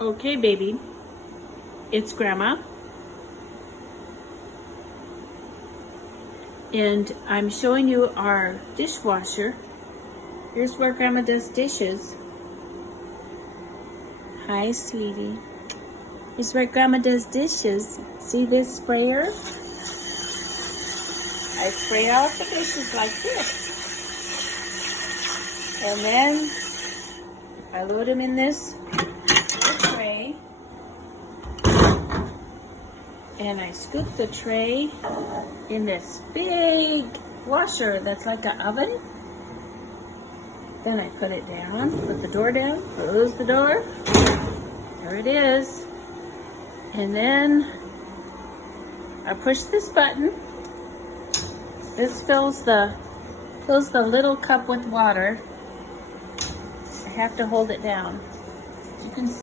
Okay, baby, it's Grandma, and I'm showing you our dishwasher. Here's where Grandma does dishes. Hi, sweetie. Here's where Grandma does dishes. See this sprayer? I spray out the dishes like this. And then I load them in this tray. And I scoop the tray in this big washer that's like an oven. Then I put it down, put the door down, close the door. There it is. And then I push this button. This fills the little cup with water. I have to hold it down. You can